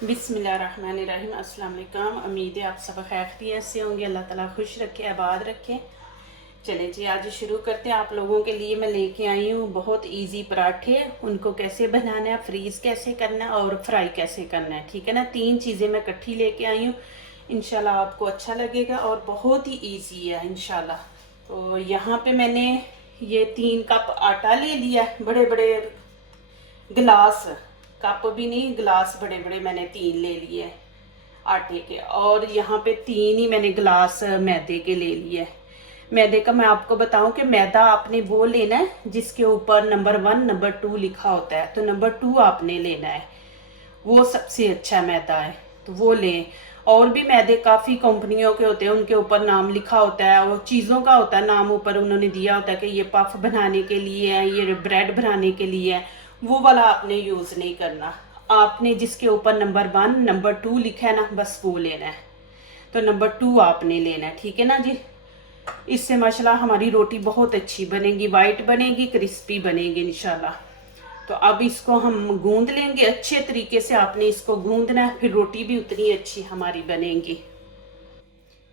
बिस्मिल्लाहिर्रहमानिर्रहीम। अस्सलाम वालेकुम। उम्मीद है आप सब खैरियत से होंगे। अल्लाह ताला खुश रखे, आबाद रखे। चले जी, आज शुरू करते हैं। आप लोगों के लिए मैं लेके आई हूँ बहुत इजी पराठे। उनको कैसे बनाना है, फ्रीज कैसे करना है और फ्राई कैसे करना है, ठीक है ना। 3 चीज़ें मैं इकट्ठी लेके आई हूँ। इंशाल्लाह आपको अच्छा लगेगा और बहुत ही इजी है इंशाल्लाह। तो यहाँ पे मैंने ये 3 कप आटा ले लिया, बड़े बड़े गिलास, कप भी नहीं गिलास बड़े बड़े मैंने 3 ले लिए आटे के। और यहाँ पे 3 ही मैंने गिलास मैदे के ले लिए। मैदे का मैं आपको बताऊं कि मैदा आपने वो लेना है जिसके ऊपर नंबर 1 नंबर 2 लिखा होता है, तो नंबर 2 आपने लेना है, वो सबसे अच्छा मैदा है, तो वो लें। और भी मैदे काफ़ी कंपनियों के होते हैं, उनके ऊपर नाम लिखा होता है और चीज़ों का होता है नाम, ऊपर उन्होंने दिया होता है कि ये पफ बनाने के लिए है, ये ब्रेड बनाने के लिए है। वो वाला आपने यूज़ नहीं करना। आपने जिसके ऊपर नंबर 1 नंबर 2 लिखा है ना, बस वो लेना है। तो नंबर 2 आपने लेना है, ठीक है ना जी। इससे माशाल्लाह हमारी रोटी बहुत अच्छी बनेगी, वाइट बनेगी, क्रिस्पी बनेगी इंशाल्लाह। तो अब इसको हम गूंद लेंगे अच्छे तरीके से। आपने इसको गूंदना है, फिर रोटी भी उतनी अच्छी हमारी बनेगी।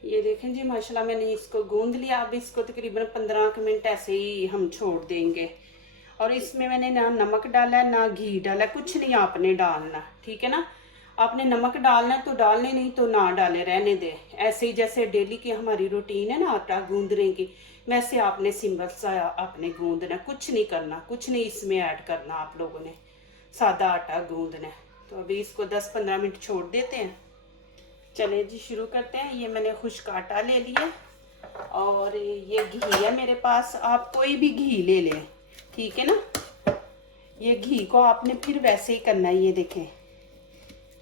ये देखें जी, माशाल्लाह मैंने इसको गूंद लिया। अब इसको तकरीबन 15 मिनट ऐसे ही हम छोड़ देंगे। और इसमें मैंने ना नमक डाला है ना घी डाला, कुछ नहीं आपने डालना, ठीक है ना। आपने नमक डालना है तो डालने, नहीं तो ना डाले, रहने दे ऐसे ही। जैसे डेली की हमारी रूटीन है ना आटा गूंदने की, वैसे आपने सिंपल सा आपने गूंदना, कुछ नहीं करना, कुछ नहीं इसमें ऐड करना। आप लोगों ने सादा आटा गूंदना है। तो अभी इसको 10-15 मिनट छोड़ देते हैं। चले जी, शुरू करते हैं। ये मैंने खुश्क आटा ले लिया और ये घी है मेरे पास। आप कोई भी घी ले लें, ठीक है ना। ये घी को आपने फिर वैसे ही करना है। ये देखें,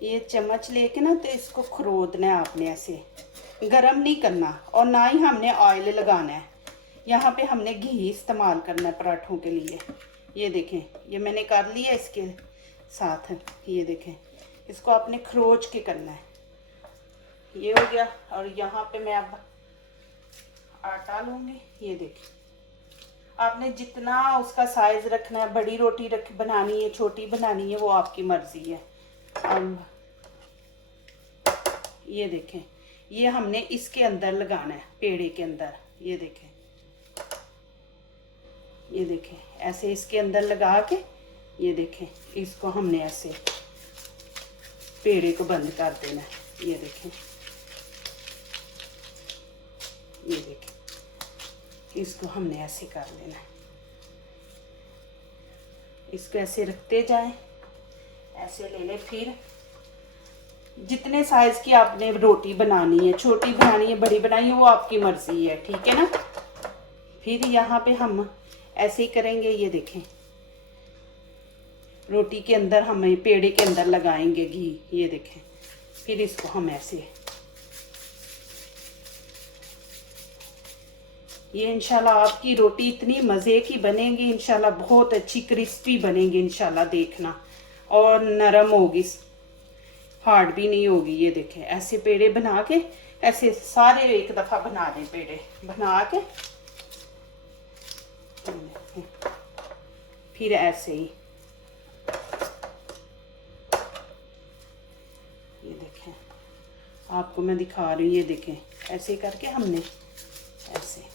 ये चम्मच लेके ना तो इसको खरोदना है आपने, ऐसे गरम नहीं करना और ना ही हमने ऑयल लगाना है। यहाँ पे हमने घी इस्तेमाल करना है पराठों के लिए। ये देखें, ये मैंने कर लिया इसके साथ। ये देखें, इसको आपने खरोच के करना है। ये हो गया। और यहाँ पे मैं अब आटा लूँगी। ये देखें, आपने जितना उसका साइज रखना है, बड़ी रोटी बनानी है, छोटी बनानी है, वो आपकी मर्जी है। अब ये देखें, ये हमने इसके अंदर लगाना है, पेड़े के अंदर। ये देखें, ये देखें, ऐसे इसके अंदर लगा के, ये देखें, इसको हमने ऐसे पेड़े को बंद कर देना है। ये देखें, ये देखें, इसको हमने ऐसे कर लेना है। इसको ऐसे रखते जाएं, ऐसे ले लें। फिर जितने साइज की आपने रोटी बनानी है, छोटी बनानी है, बड़ी बनानी है, वो आपकी मर्जी है, ठीक है ना। फिर यहाँ पे हम ऐसे ही करेंगे। ये देखें, रोटी के अंदर हम पेड़े के अंदर लगाएंगे घी। ये देखें, फिर इसको हम ऐसे, ये इंशाल्लाह आपकी रोटी इतनी मज़े की बनेगी इंशाल्लाह, बहुत अच्छी क्रिस्पी बनेगी इंशाल्लाह, देखना। और नरम होगी, हार्ड भी नहीं होगी। ये देखें, ऐसे पेड़े बना के, ऐसे सारे एक दफ़ा बना दें पेड़े बना के। फिर ऐसे ही, ये देखें, आपको मैं दिखा रही हूँ। ये देखें, ऐसे करके हमने ऐसे।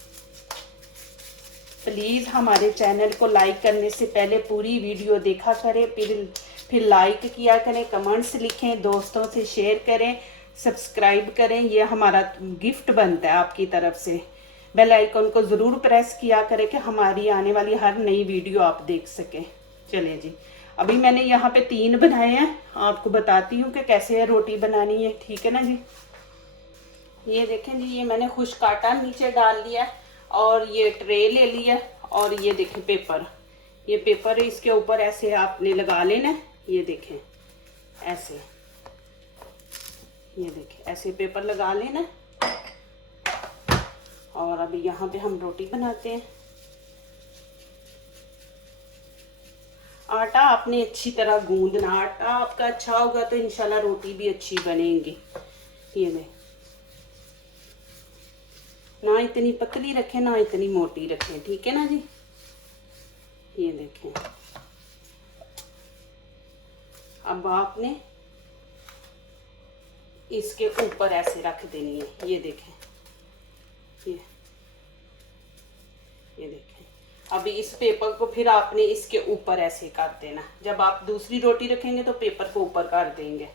प्लीज़ हमारे चैनल को लाइक करने से पहले पूरी वीडियो देखा करें, फिर लाइक किया करें, कमेंट्स लिखें, दोस्तों से शेयर करें, सब्सक्राइब करें। ये हमारा गिफ्ट बनता है आपकी तरफ से। बेल आइकन को ज़रूर प्रेस किया करें कि हमारी आने वाली हर नई वीडियो आप देख सकें। चलिए जी, अभी मैंने यहाँ पे 3 बनाए हैं, आपको बताती हूँ कि कैसे रोटी बनानी है, ठीक है ना जी। ये देखें जी, ये मैंने खुश्क आटा नीचे डाल लिया और ये ट्रे ले लिया। और ये देखें पेपर, ये पेपर इसके ऊपर ऐसे आपने लगा लेना। ये देखें ऐसे, ये देखें ऐसे पेपर लगा लेना। और अभी यहाँ पे हम रोटी बनाते हैं। आटा आपने अच्छी तरह गूंदना, आटा आपका अच्छा होगा तो इंशाल्लाह रोटी भी अच्छी बनेगी। ये देखें, ना इतनी पतली रखें ना इतनी मोटी रखें, ठीक है ना जी। ये देखें, अब आपने इसके ऊपर ऐसे रख देनी है। ये देखें, ये देखें। अभी इस पेपर को फिर आपने इसके ऊपर ऐसे कर देना। जब आप दूसरी रोटी रखेंगे तो पेपर को ऊपर कर देंगे।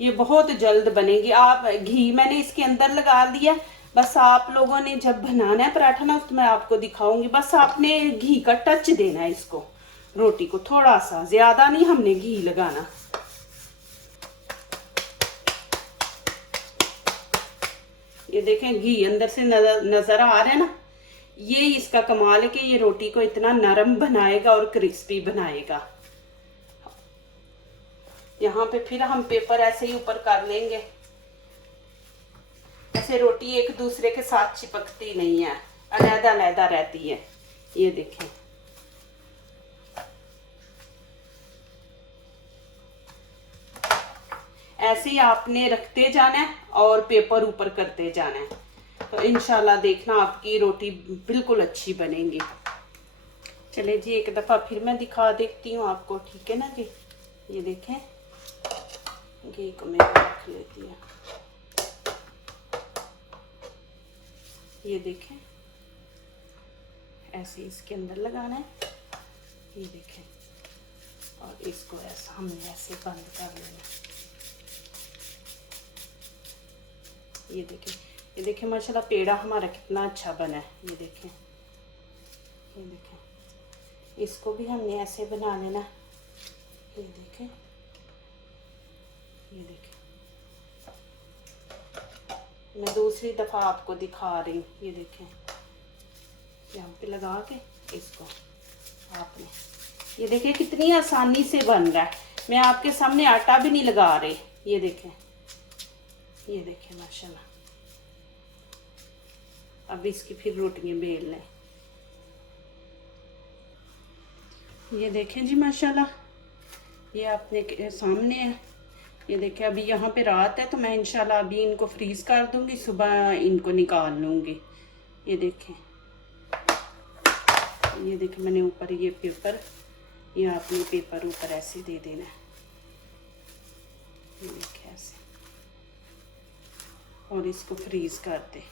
ये बहुत जल्द बनेगी। आप घी मैंने इसके अंदर लगा दिया। बस आप लोगों ने जब बनाना है पराठा ना, तो मैं आपको दिखाऊंगी। बस आपने घी का टच देना है इसको, रोटी को थोड़ा सा, ज्यादा नहीं हमने घी लगाना। ये देखें, घी अंदर से नजर आ रहा है ना। ये इसका कमाल है कि ये रोटी को इतना नरम बनाएगा और क्रिस्पी बनाएगा। यहाँ पे फिर हम पेपर ऐसे ही ऊपर कर लेंगे। ऐसे रोटी एक दूसरे के साथ चिपकती नहीं है, अलहदा अलहदा रहती है। ये देखें, ऐसे ही आपने रखते जाना है और पेपर ऊपर करते जाना है। तो इंशाल्लाह देखना आपकी रोटी बिल्कुल अच्छी बनेगी। चले जी, एक दफ़ा फिर मैं दिखा देती हूँ आपको, ठीक है ना जी। ये देखें, घी को मैं रख लेती हूँ। ये देखें, ऐसे इसके अंदर लगाना है। ये देखें, और इसको ऐसा हमने ऐसे बंद कर लेना। ये देखें, ये देखें माशाल्लाह पेड़ा हमारा कितना अच्छा बना है। ये देखें, ये देखें, इसको भी हमने ऐसे बना लेना। ये देखें, ये देखें, मैं दूसरी दफ़ा आपको दिखा रही हूँ। ये देखें, यहाँ पे लगा के इसको आपने, ये देखें कितनी आसानी से बन रहा है। मैं आपके सामने आटा भी नहीं लगा रही। ये देखें, ये देखें माशाल्लाह। अब इसकी फिर रोटियां बेल लें। ये देखें जी माशाल्लाह, ये आपने सामने है। ये देखें, अभी यहाँ पे रात है तो मैं इंशाल्लाह अभी इनको फ्रीज कर दूंगी, सुबह इनको निकाल लूँगी। ये देखें, ये देखें मैंने ऊपर ये पेपर, ये आपने पेपर ऊपर ऐसे दे देना है। ये देखें ऐसे, और इसको फ्रीज कर दे।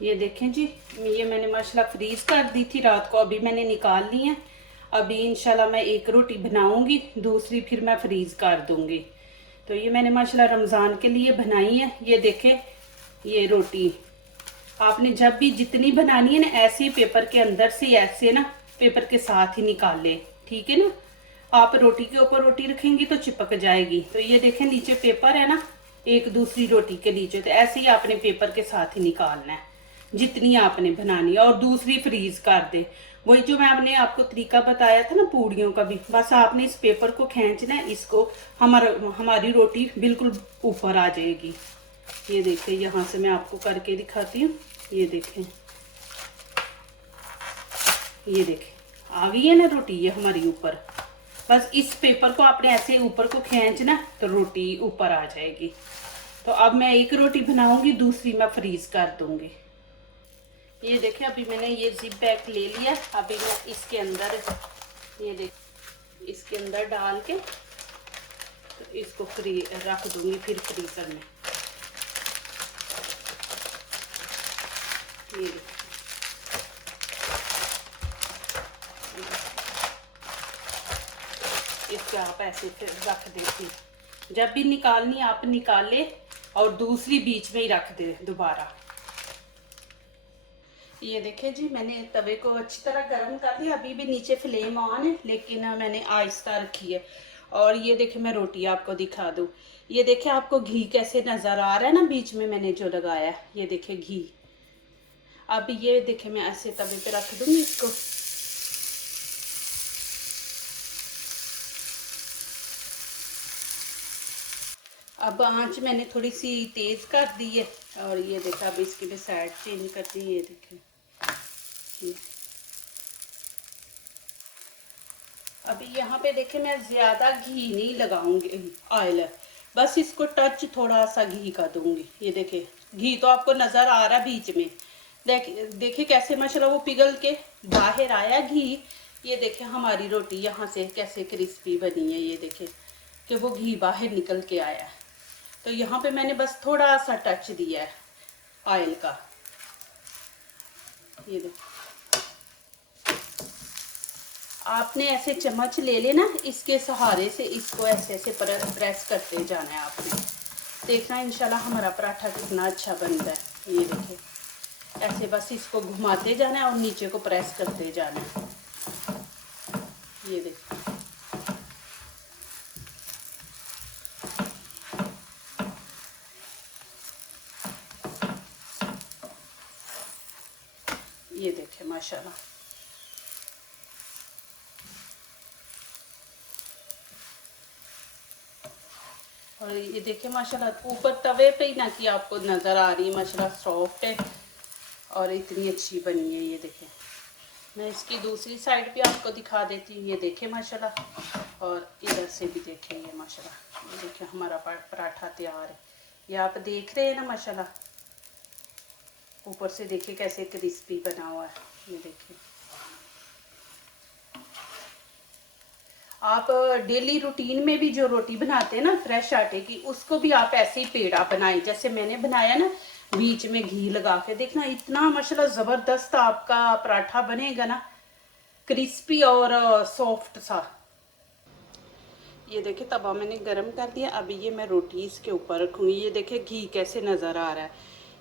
ये देखें जी, ये मैंने माशाल्लाह फ्रीज कर दी थी रात को, अभी मैंने निकाल ली है। अभी इंशाल्लाह मैं एक रोटी बनाऊंगी, दूसरी फिर मैं फ्रीज कर दूंगी। तो ये मैंने माशाल्लाह रमज़ान के लिए बनाई है। ये देखें, ये रोटी आपने जब भी जितनी बनानी है ना, ऐसे ही पेपर के अंदर से ऐसे ना पेपर के साथ ही निकाल ले, ठीक है ना। आप रोटी के ऊपर रोटी रखेंगी तो चिपक जाएगी। तो ये देखें, नीचे पेपर है ना, एक दूसरी रोटी के नीचे, तो ऐसे ही आपने पेपर के साथ ही निकालना है जितनी आपने बनानी है, और दूसरी फ्रीज कर दे। वही जो मैंने आपको तरीका बताया था ना पूड़ियों का भी, बस आपने इस पेपर को खींचना है, इसको हमारी रोटी बिल्कुल ऊपर आ जाएगी। ये देखिए, यहाँ से मैं आपको करके दिखाती हूँ। ये देखें, ये देखें आ गई है ना रोटी ये हमारी ऊपर। बस इस पेपर को आपने ऐसे ऊपर को खींचना तो रोटी ऊपर आ जाएगी। तो अब मैं एक रोटी बनाऊंगी, दूसरी मैं फ्रीज कर दूंगी। ये देखें, अभी मैंने ये जिप बैग ले लिया। अभी मैं इसके अंदर, ये देख, इसके अंदर डाल के तो इसको रख दूंगी फिर फ्रीजर में। ये इसको आप ऐसे फिर रख देती, जब भी निकालनी आप निकाल ले और दूसरी बीच में ही रख दे दोबारा। ये देखें जी, मैंने तवे को अच्छी तरह गर्म कर दिया। अभी भी नीचे फ्लेम ऑन है, लेकिन मैंने आहिस्ता रखी है। और ये देखें, मैं रोटी आपको दिखा दूँ। ये देखें, आपको घी कैसे नज़र आ रहा है ना बीच में मैंने जो लगाया है। ये देखें घी। अब ये देखें, मैं ऐसे तवे पे रख दूँगी इसको। अब आंच मैंने थोड़ी सी तेज़ कर दी है। और ये देखा, अब इसकी भी साइड चेंज कर दी। ये देखें, अभी यहाँ पे देखें, मैं ज़्यादा घी नहीं लगाऊंगी, ऑयल, बस इसको टच थोड़ा सा घी का दूंगी। ये देखें, घी तो आपको नज़र आ रहा बीच में। देखिए कैसे माशाल्लाह वो पिघल के बाहर आया घी। ये देखें हमारी रोटी यहाँ से कैसे क्रिस्पी बनी है, ये देखें कि वो घी बाहर निकल के आया है। तो यहाँ पे मैंने बस थोड़ा सा टच दिया है ऑयल का। ये देखो, आपने ऐसे चम्मच ले लेना, इसके सहारे से इसको ऐसे ऐसे प्रेस करते जाना है आपने। देखना इंशाल्लाह हमारा पराठा कितना अच्छा बनता है। ये देखिए, ऐसे बस इसको घुमाते जाना है और नीचे को प्रेस करते जाना है। ये देखिए, ये देखिए माशाल्लाह। और ये देखिए माशाल्लाह, ऊपर तवे पे ही ना कि आपको नज़र आ रही है, माशाल्लाह सॉफ्ट है और इतनी अच्छी बनी है। ये देखें, मैं इसकी दूसरी साइड भी आपको दिखा देती हूँ। ये देखें माशाल्लाह, और इधर से भी देखें ये माशाल्लाह। ये देखें हमारा पराठा तैयार है। ये आप देख रहे हैं ना माशाल्लाह, ऊपर से देखिए कैसे क्रिस्पी बना हुआ है। ये देखिए, आप डेली रूटीन में भी जो रोटी बनाते हैं ना फ्रेश आटे की, उसको भी आप ऐसे ही पेड़ा बनाएं जैसे मैंने बनाया ना, बीच में घी लगा के। देखना इतना माशाल्लाह ज़बरदस्त आपका पराठा बनेगा ना, क्रिस्पी और सॉफ्ट सा। ये देखिए तवा मैंने गरम कर दिया। अभी ये मैं रोटी इसके ऊपर रखूँगी। ये देखिए घी कैसे नज़र आ रहा है,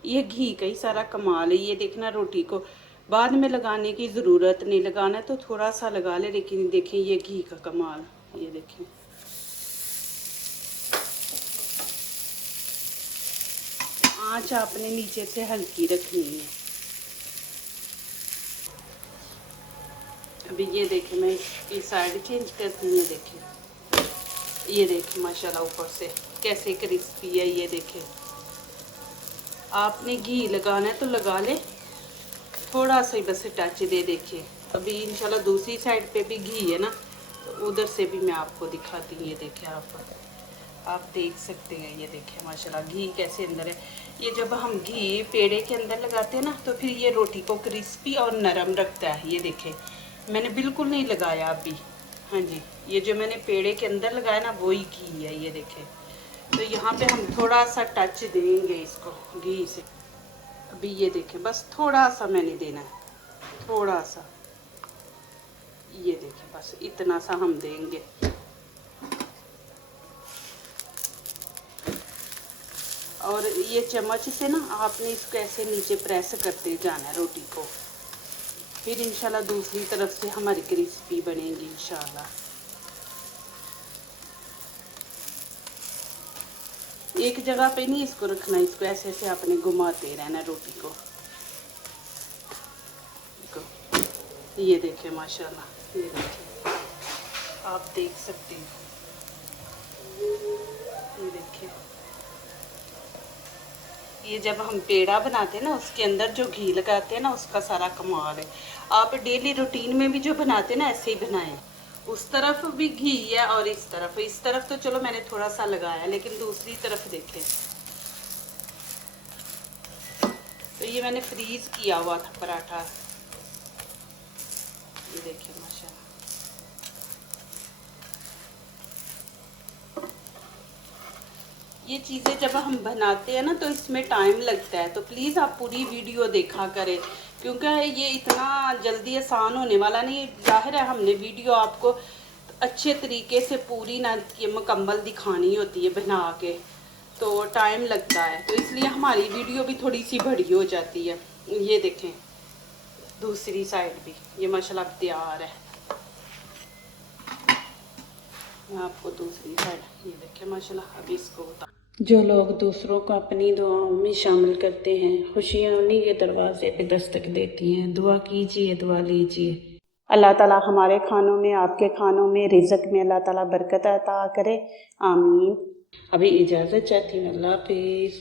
ये घी का ही सारा कमाल है। ये देखना रोटी को बाद में लगाने की ज़रूरत नहीं, लगाना तो थोड़ा सा लगा ले, लेकिन देखें ये घी का कमाल। ये देखें, आँच आपने नीचे से हल्की रखनी है। अभी ये देखें मैं इसकी साइड चेंज करती हूँ। ये देखें माशाल्लाह ऊपर से कैसे क्रिस्पी है। ये देखें, आपने घी लगाना है तो लगा ले, थोड़ा सा ही बस टच दे। देखिए अभी इंशाल्लाह दूसरी साइड पे भी घी है ना, तो उधर से भी मैं आपको दिखाती हूँ। ये देखें, आप देख सकते हैं। ये देखें माशाल्लाह घी कैसे अंदर है। ये जब हम घी पेड़े के अंदर लगाते हैं ना, तो फिर ये रोटी को क्रिस्पी और नरम रखता है। ये देखें मैंने बिल्कुल नहीं लगाया अभी। हाँ जी, ये जो मैंने पेड़े के अंदर लगाया ना, वही घी है। ये देखें, तो यहाँ पे हम थोड़ा सा टच देंगे इसको घी से। अभी ये देखें बस थोड़ा सा मैंने देना है, थोड़ा सा। ये देखें बस इतना सा हम देंगे। और ये चम्मच से ना आपने इसको ऐसे नीचे प्रेस करते जाना है रोटी को, फिर इंशाल्लाह दूसरी तरफ से हमारी क्रिस्पी बनेगी इंशाल्लाह। एक जगह पे नहीं इसको रखना, इसको ऐसे ऐसे आपने घुमाते रहना रोटी को। ये देखें माशाल्लाह, ये देखें, आप देख सकते हैं। ये देखिए, ये जब हम पेड़ा बनाते हैं ना, उसके अंदर जो घी लगाते हैं ना, उसका सारा कमाल है। आप डेली रूटीन में भी जो बनाते हैं ना, ऐसे ही बनाएं। उस तरफ भी घी है और इस तरफ तो चलो मैंने थोड़ा सा लगाया, लेकिन दूसरी तरफ देखें तो ये मैंने फ्रीज किया हुआ था पराठा। ये देखिए माशाल्लाह, ये चीज़ें जब हम बनाते हैं ना तो इसमें टाइम लगता है, तो प्लीज़ आप पूरी वीडियो देखा करें, क्योंकि ये इतना जल्दी आसान होने वाला नहीं। जाहिर है हमने वीडियो आपको अच्छे तरीके से पूरी ना मुकम्मल दिखानी होती है बना के, तो टाइम लगता है, तो इसलिए हमारी वीडियो भी थोड़ी सी बड़ी हो जाती है। ये देखें दूसरी साइड भी ये माशाल्लाह तैयार है। मैं आपको दूसरी साइड ये देखें माशाल्लाह। अभी इसको बता, जो लोग दूसरों को अपनी दुआओं में शामिल करते हैं, खुशियाँ उन्हीं के दरवाजे पे दस्तक देती हैं। दुआ कीजिए, दुआ लीजिए। अल्लाह ताला हमारे खानों में, आपके खानों में, रिज़्क़ में अल्लाह ताला बरकत अता करे, आमीन। अभी इजाज़त चाहती हूँ, अल्लाह हाफिज़।